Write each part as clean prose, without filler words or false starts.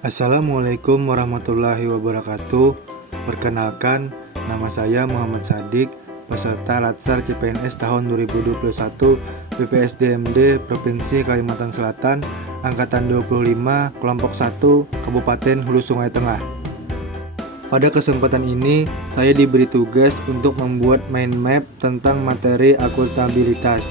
Assalamualaikum warahmatullahi wabarakatuh. Perkenalkan, nama saya Muhammad Sadik, peserta Latsar CPNS tahun 2021 BPSDMD Provinsi Kalimantan Selatan, Angkatan 25, Kelompok 1, Kabupaten Hulu Sungai Tengah. Pada kesempatan ini, saya diberi tugas untuk membuat mind map tentang materi akuntabilitas.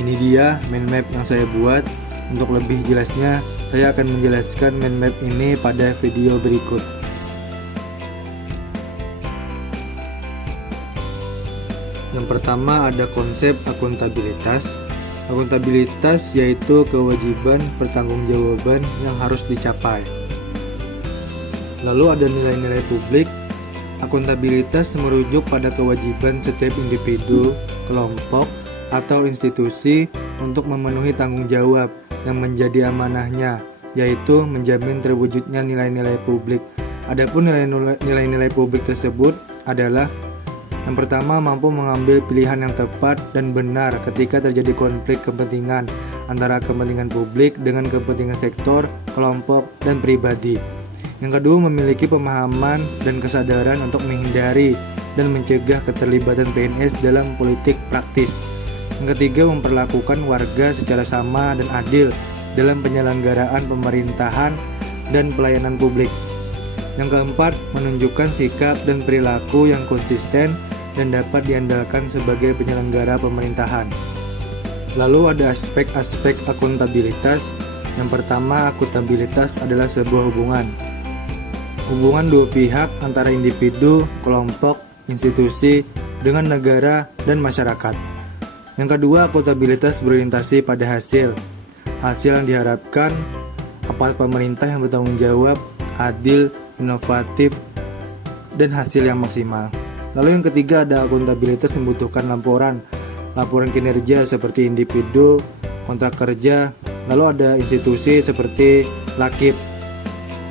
Ini dia mind map yang saya buat. Untuk lebih jelasnya, saya akan menjelaskan mind map ini pada video berikut. Yang pertama ada konsep akuntabilitas. Akuntabilitas yaitu kewajiban pertanggungjawaban yang harus dicapai. Lalu ada nilai-nilai publik. Akuntabilitas merujuk pada kewajiban setiap individu, kelompok, atau institusi untuk memenuhi tanggung jawab yang menjadi amanahnya, yaitu menjamin terwujudnya nilai-nilai publik. Adapun nilai-nilai publik tersebut adalah: yang pertama, mampu mengambil pilihan yang tepat dan benar ketika terjadi konflik kepentingan antara kepentingan publik dengan kepentingan sektor, kelompok, dan pribadi. Yang kedua, memiliki pemahaman dan kesadaran untuk menghindari dan mencegah keterlibatan PNS dalam politik praktis. Yang ketiga, memperlakukan warga secara sama dan adil dalam penyelenggaraan pemerintahan dan pelayanan publik. Yang keempat, menunjukkan sikap dan perilaku yang konsisten dan dapat diandalkan sebagai penyelenggara pemerintahan. Lalu ada aspek-aspek akuntabilitas. Yang pertama, akuntabilitas adalah sebuah hubungan dua pihak antara individu, kelompok, institusi, dengan negara dan masyarakat. Yang kedua, akuntabilitas berorientasi pada hasil yang diharapkan, aparat pemerintah yang bertanggung jawab, adil, inovatif, dan hasil yang maksimal. Lalu yang ketiga ada akuntabilitas membutuhkan laporan kinerja seperti individu, kontrak kerja. Lalu ada institusi seperti LAKIP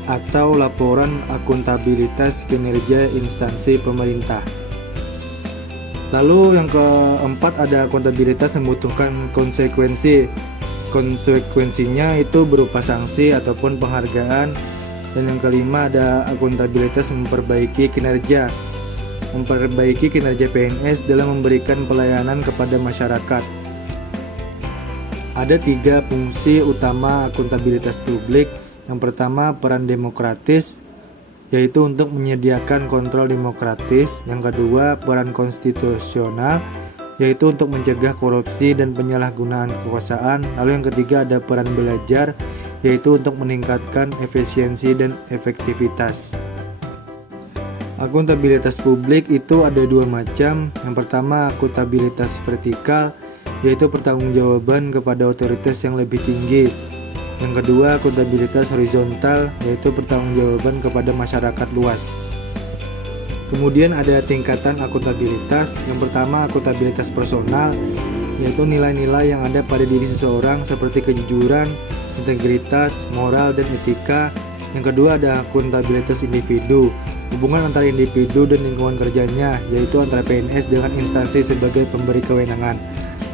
atau laporan akuntabilitas kinerja instansi pemerintah. Lalu yang keempat ada akuntabilitas membutuhkan konsekuensi. Konsekuensinya itu berupa sanksi ataupun penghargaan. Dan yang kelima ada akuntabilitas memperbaiki kinerja PNS dalam memberikan pelayanan kepada masyarakat. Ada 3 fungsi utama akuntabilitas publik. Yang pertama, peran demokratis, yaitu untuk menyediakan kontrol demokratis. Yang kedua, peran konstitusional, yaitu untuk mencegah korupsi dan penyalahgunaan kekuasaan. Lalu yang ketiga ada peran belajar, yaitu untuk meningkatkan efisiensi dan efektivitas. Akuntabilitas publik itu ada 2 macam. Yang pertama, akuntabilitas vertikal, yaitu pertanggungjawaban kepada otoritas yang lebih tinggi. Yang kedua, akuntabilitas horizontal, yaitu pertanggungjawaban kepada masyarakat luas. Kemudian ada tingkatan akuntabilitas. Yang pertama, akuntabilitas personal, yaitu nilai-nilai yang ada pada diri seseorang seperti kejujuran, integritas, moral, dan etika. Yang kedua ada akuntabilitas individu, hubungan antara individu dan lingkungan kerjanya, yaitu antara PNS dengan instansi sebagai pemberi kewenangan.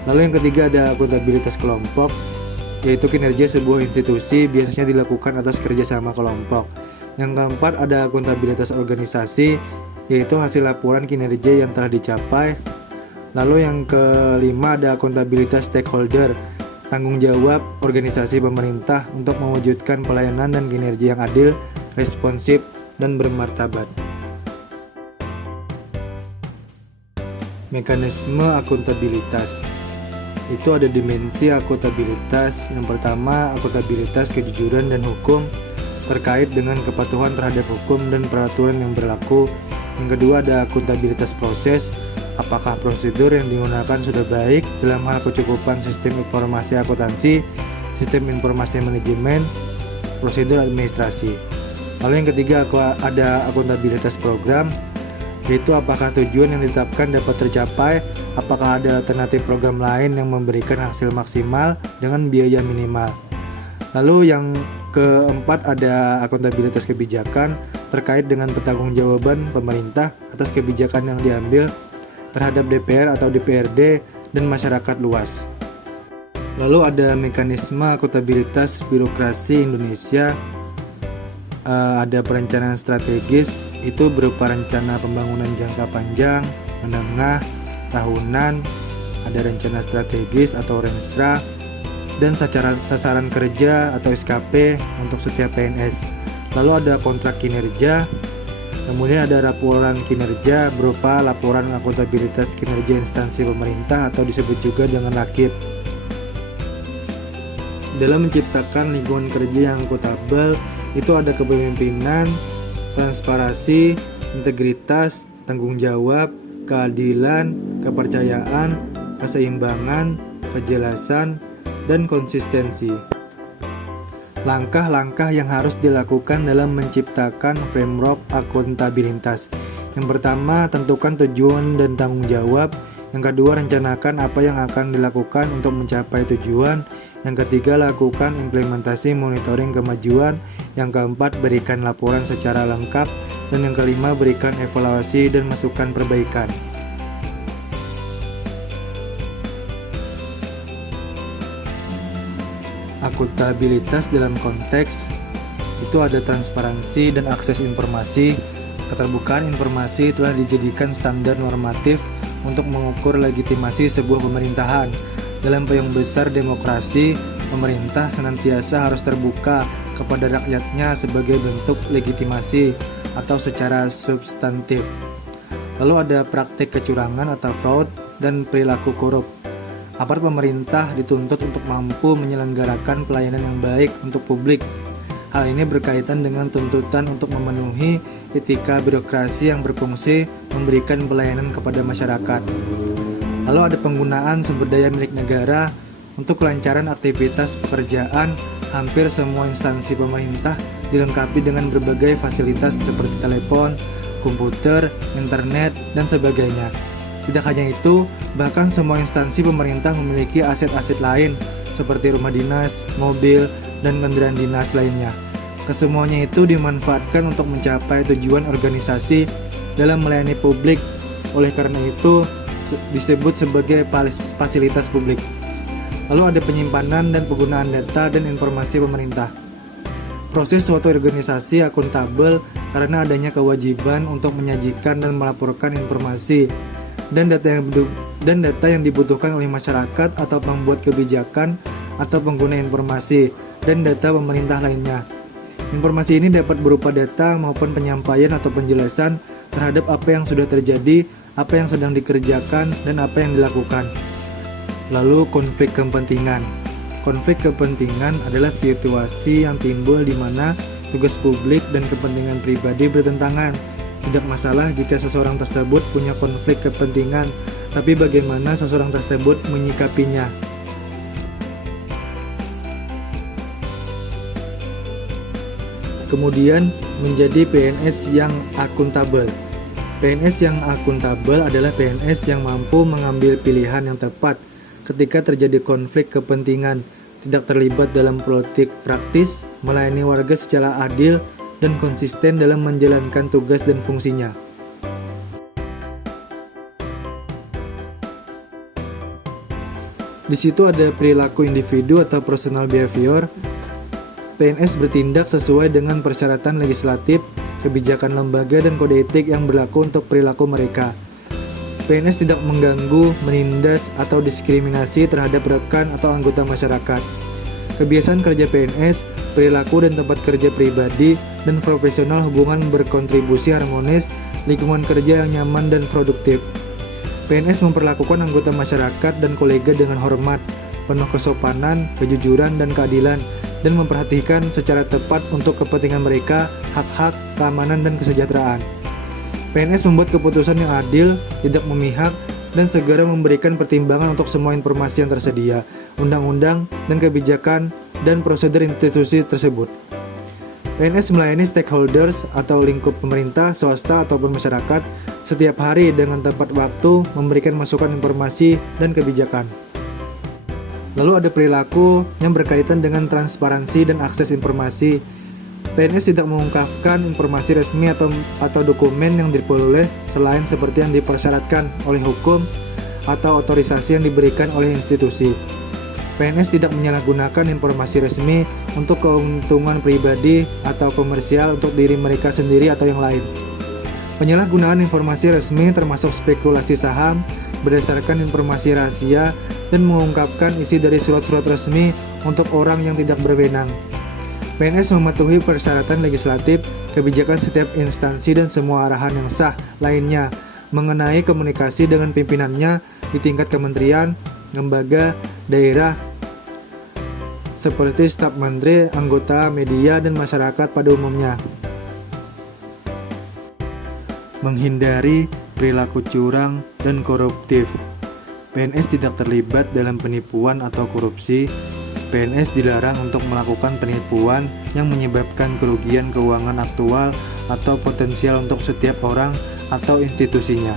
Lalu yang ketiga ada akuntabilitas kelompok, yaitu kinerja sebuah institusi biasanya dilakukan atas kerjasama kelompok. Yang keempat ada akuntabilitas organisasi, yaitu hasil laporan kinerja yang telah dicapai. Lalu yang kelima ada akuntabilitas stakeholder, tanggung jawab organisasi pemerintah untuk mewujudkan pelayanan dan kinerja yang adil, responsif, dan bermartabat. Mekanisme akuntabilitas itu ada dimensi akuntabilitas. Yang pertama, akuntabilitas kejujuran dan hukum terkait dengan kepatuhan terhadap hukum dan peraturan yang berlaku. Yang kedua ada akuntabilitas proses, apakah prosedur yang digunakan sudah baik dalam hal kecukupan sistem informasi akuntansi, sistem informasi manajemen, prosedur administrasi. Lalu yang ketiga ada akuntabilitas program, yaitu apakah tujuan yang ditetapkan dapat tercapai, apakah ada alternatif program lain yang memberikan hasil maksimal dengan biaya minimal. Lalu yang keempat ada akuntabilitas kebijakan terkait dengan pertanggungjawaban pemerintah atas kebijakan yang diambil terhadap DPR atau DPRD dan masyarakat luas. Lalu ada mekanisme akuntabilitas birokrasi Indonesia, ada perencanaan strategis, itu berupa rencana pembangunan jangka panjang, menengah, tahunan, ada rencana strategis atau Renstra, dan sasaran kerja atau SKP untuk setiap PNS. Lalu ada kontrak kinerja, kemudian ada laporan kinerja berupa laporan akuntabilitas kinerja instansi pemerintah atau disebut juga dengan LAKIP. Dalam menciptakan lingkungan kerja yang akuntabel, itu ada kepemimpinan, transparansi, integritas, tanggung jawab, keadilan, kepercayaan, keseimbangan, kejelasan, dan konsistensi. Langkah-langkah yang harus dilakukan dalam menciptakan framework akuntabilitas. Yang pertama, tentukan tujuan dan tanggung jawab. Yang kedua, rencanakan apa yang akan dilakukan untuk mencapai tujuan. Yang ketiga, lakukan implementasi monitoring kemajuan. Yang keempat, berikan laporan secara lengkap. Dan yang kelima, berikan evaluasi dan masukan perbaikan. Akuntabilitas dalam konteks itu ada transparansi dan akses informasi. Keterbukaan informasi telah dijadikan standar normatif untuk mengukur legitimasi sebuah pemerintahan. Dalam payung besar demokrasi, pemerintah senantiasa harus terbuka kepada rakyatnya sebagai bentuk legitimasi atau secara substantif. Lalu ada praktik kecurangan atau fraud dan perilaku korup. Aparat pemerintah dituntut untuk mampu menyelenggarakan pelayanan yang baik untuk publik. Hal ini berkaitan dengan tuntutan untuk memenuhi etika birokrasi yang berfungsi memberikan pelayanan kepada masyarakat. Lalu ada penggunaan sumber daya milik negara untuk kelancaran aktivitas pekerjaan. Hampir semua instansi pemerintah dilengkapi dengan berbagai fasilitas seperti telepon, komputer, internet, dan sebagainya. Tidak hanya itu, bahkan semua instansi pemerintah memiliki aset-aset lain seperti rumah dinas, mobil, dan kendaraan dinas lainnya. Kesemuanya itu dimanfaatkan untuk mencapai tujuan organisasi dalam melayani publik. Oleh karena itu, disebut sebagai fasilitas publik. Lalu ada penyimpanan dan penggunaan data dan informasi pemerintah. Proses suatu organisasi akuntabel karena adanya kewajiban untuk menyajikan dan melaporkan informasi dan data yang dibutuhkan oleh masyarakat atau pembuat kebijakan atau pengguna informasi dan data pemerintah lainnya. Informasi ini dapat berupa data maupun penyampaian atau penjelasan terhadap apa yang sudah terjadi, apa yang sedang dikerjakan, dan apa yang dilakukan. Lalu konflik kepentingan. Konflik kepentingan adalah situasi yang timbul di mana tugas publik dan kepentingan pribadi bertentangan. Tidak masalah jika seseorang tersebut punya konflik kepentingan, tapi bagaimana seseorang tersebut menyikapinya. Kemudian menjadi PNS yang akuntabel. PNS yang akuntabel adalah PNS yang mampu mengambil pilihan yang tepat ketika terjadi konflik kepentingan, tidak terlibat dalam politik praktis, melayani warga secara adil, dan konsisten dalam menjalankan tugas dan fungsinya. Di situ ada perilaku individu atau personal behavior. PNS bertindak sesuai dengan persyaratan legislatif, kebijakan lembaga, dan kode etik yang berlaku untuk perilaku mereka. PNS tidak mengganggu, menindas, atau diskriminasi terhadap rekan atau anggota masyarakat. Kebiasaan kerja PNS, perilaku dan tempat kerja pribadi dan profesional hubungan berkontribusi harmonis, lingkungan kerja yang nyaman dan produktif. PNS memperlakukan anggota masyarakat dan kolega dengan hormat, penuh kesopanan, kejujuran, dan keadilan, dan memperhatikan secara tepat untuk kepentingan mereka, hak-hak, keamanan, dan kesejahteraan. PNS membuat keputusan yang adil, tidak memihak, dan segera memberikan pertimbangan untuk semua informasi yang tersedia, undang-undang, dan kebijakan, dan prosedur institusi tersebut. PNS melayani stakeholders atau lingkup pemerintah, swasta, ataupun masyarakat setiap hari dengan tepat waktu, memberikan masukan informasi dan kebijakan. Lalu ada perilaku yang berkaitan dengan transparansi dan akses informasi. PNS tidak mengungkapkan informasi resmi atau dokumen yang diperoleh selain seperti yang dipersyaratkan oleh hukum atau otorisasi yang diberikan oleh institusi. PNS tidak menyalahgunakan informasi resmi untuk keuntungan pribadi atau komersial untuk diri mereka sendiri atau yang lain. Penyalahgunaan informasi resmi termasuk spekulasi saham berdasarkan informasi rahasia dan mengungkapkan isi dari surat-surat resmi untuk orang yang tidak berwenang. PNS mematuhi persyaratan legislatif, kebijakan setiap instansi dan semua arahan yang sah lainnya mengenai komunikasi dengan pimpinannya di tingkat kementerian, lembaga, daerah, seperti staf menteri, anggota, media, dan masyarakat pada umumnya. Menghindari perilaku curang dan koruptif. PNS tidak terlibat dalam penipuan atau korupsi. PNS dilarang untuk melakukan penipuan yang menyebabkan kerugian keuangan aktual atau potensial untuk setiap orang atau institusinya.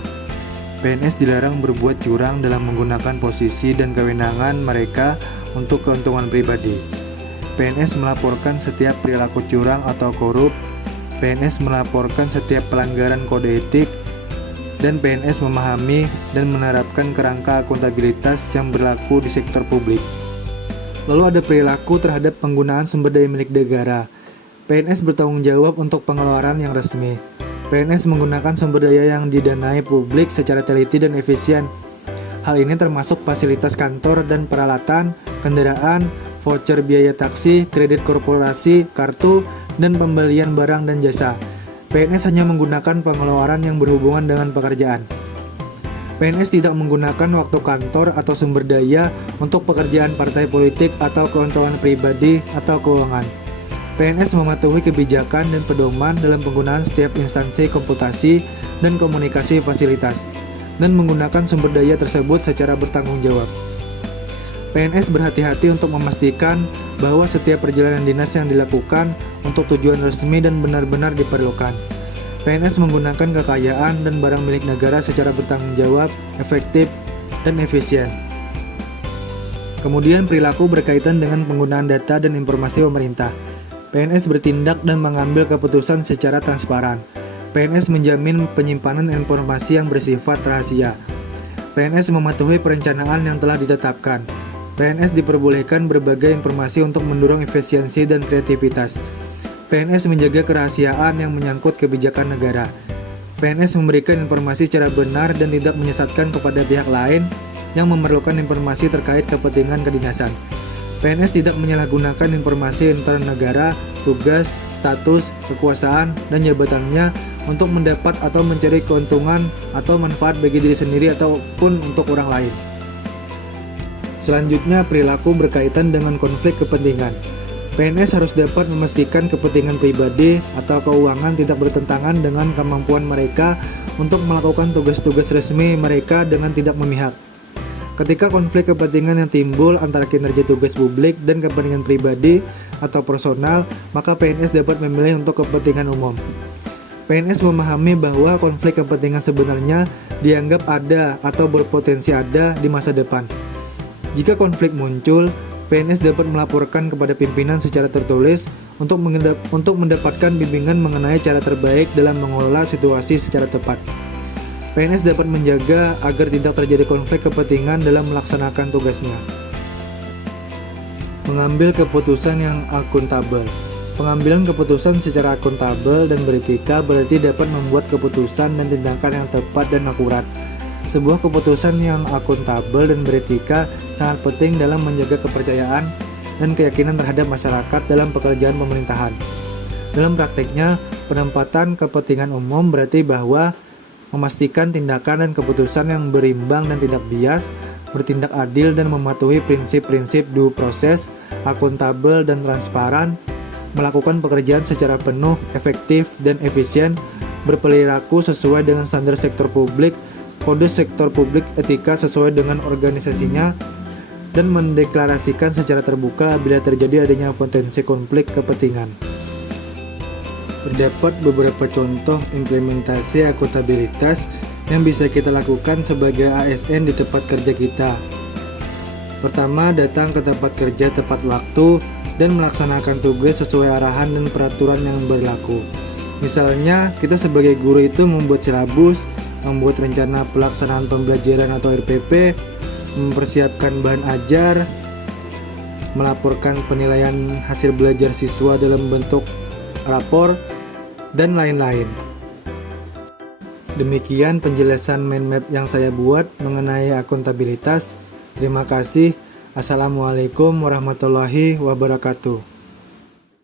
PNS dilarang berbuat curang dalam menggunakan posisi dan kewenangan mereka untuk keuntungan pribadi. PNS melaporkan setiap perilaku curang atau korup. PNS melaporkan setiap pelanggaran kode etik, dan PNS memahami dan menerapkan kerangka akuntabilitas yang berlaku di sektor publik. Lalu ada perilaku terhadap penggunaan sumber daya milik negara. PNS bertanggung jawab untuk pengeluaran yang resmi. PNS menggunakan sumber daya yang didanai publik secara teliti dan efisien. Hal ini termasuk fasilitas kantor dan peralatan, kendaraan, voucher biaya taksi, kredit korporasi, kartu, dan pembelian barang dan jasa. PNS hanya menggunakan pengeluaran yang berhubungan dengan pekerjaan. PNS tidak menggunakan waktu kantor atau sumber daya untuk pekerjaan partai politik atau keuntungan pribadi atau keuangan. PNS mematuhi kebijakan dan pedoman dalam penggunaan setiap instansi komputasi dan komunikasi fasilitas, dan menggunakan sumber daya tersebut secara bertanggung jawab. PNS berhati-hati untuk memastikan bahwa setiap perjalanan dinas yang dilakukan untuk tujuan resmi dan benar-benar diperlukan. PNS menggunakan kekayaan dan barang milik negara secara bertanggung jawab, efektif, dan efisien. Kemudian perilaku berkaitan dengan penggunaan data dan informasi pemerintah. PNS bertindak dan mengambil keputusan secara transparan. PNS menjamin penyimpanan informasi yang bersifat rahasia. PNS mematuhi perencanaan yang telah ditetapkan. PNS diperbolehkan berbagai informasi untuk mendorong efisiensi dan kreativitas. PNS menjaga kerahasiaan yang menyangkut kebijakan negara. PNS memberikan informasi secara benar dan tidak menyesatkan kepada pihak lain yang memerlukan informasi terkait kepentingan kedinasan. PNS tidak menyalahgunakan informasi intern negara, tugas, status, kekuasaan, dan jabatannya untuk mendapat atau mencari keuntungan atau manfaat bagi diri sendiri ataupun untuk orang lain. Selanjutnya, perilaku berkaitan dengan konflik kepentingan. PNS harus dapat memastikan kepentingan pribadi atau keuangan tidak bertentangan dengan kemampuan mereka untuk melakukan tugas-tugas resmi mereka dengan tidak memihak. Ketika konflik kepentingan yang timbul antara kinerja tugas publik dan kepentingan pribadi atau personal, maka PNS dapat memilih untuk kepentingan umum. PNS memahami bahwa konflik kepentingan sebenarnya dianggap ada atau berpotensi ada di masa depan. Jika konflik muncul, PNS dapat melaporkan kepada pimpinan secara tertulis untuk mendapatkan bimbingan mengenai cara terbaik dalam mengelola situasi secara tepat. PNS dapat menjaga agar tidak terjadi konflik kepentingan dalam melaksanakan tugasnya. Mengambil keputusan yang akuntabel. Pengambilan keputusan secara akuntabel dan beretika berarti dapat membuat keputusan dan tindakan yang tepat dan akurat. Sebuah keputusan yang akuntabel dan beretika sangat penting dalam menjaga kepercayaan dan keyakinan terhadap masyarakat dalam pekerjaan pemerintahan. Dalam prakteknya, penempatan kepentingan umum berarti bahwa memastikan tindakan dan keputusan yang berimbang dan tidak bias, bertindak adil dan mematuhi prinsip-prinsip due process, akuntabel dan transparan, melakukan pekerjaan secara penuh, efektif, dan efisien, berperilaku sesuai dengan standar sektor publik, kode sektor publik etika sesuai dengan organisasinya, dan mendeklarasikan secara terbuka bila terjadi adanya potensi konflik kepentingan. Terdapat beberapa contoh implementasi akuntabilitas yang bisa kita lakukan sebagai ASN di tempat kerja kita. Pertama, datang ke tempat kerja tepat waktu dan melaksanakan tugas sesuai arahan dan peraturan yang berlaku. Misalnya, kita sebagai guru itu membuat silabus, membuat rencana pelaksanaan pembelajaran atau RPP, mempersiapkan bahan ajar, melaporkan penilaian hasil belajar siswa dalam bentuk rapor, dan lain-lain. Demikian penjelasan mind map yang saya buat mengenai akuntabilitas. Terima kasih. Assalamualaikum warahmatullahi wabarakatuh.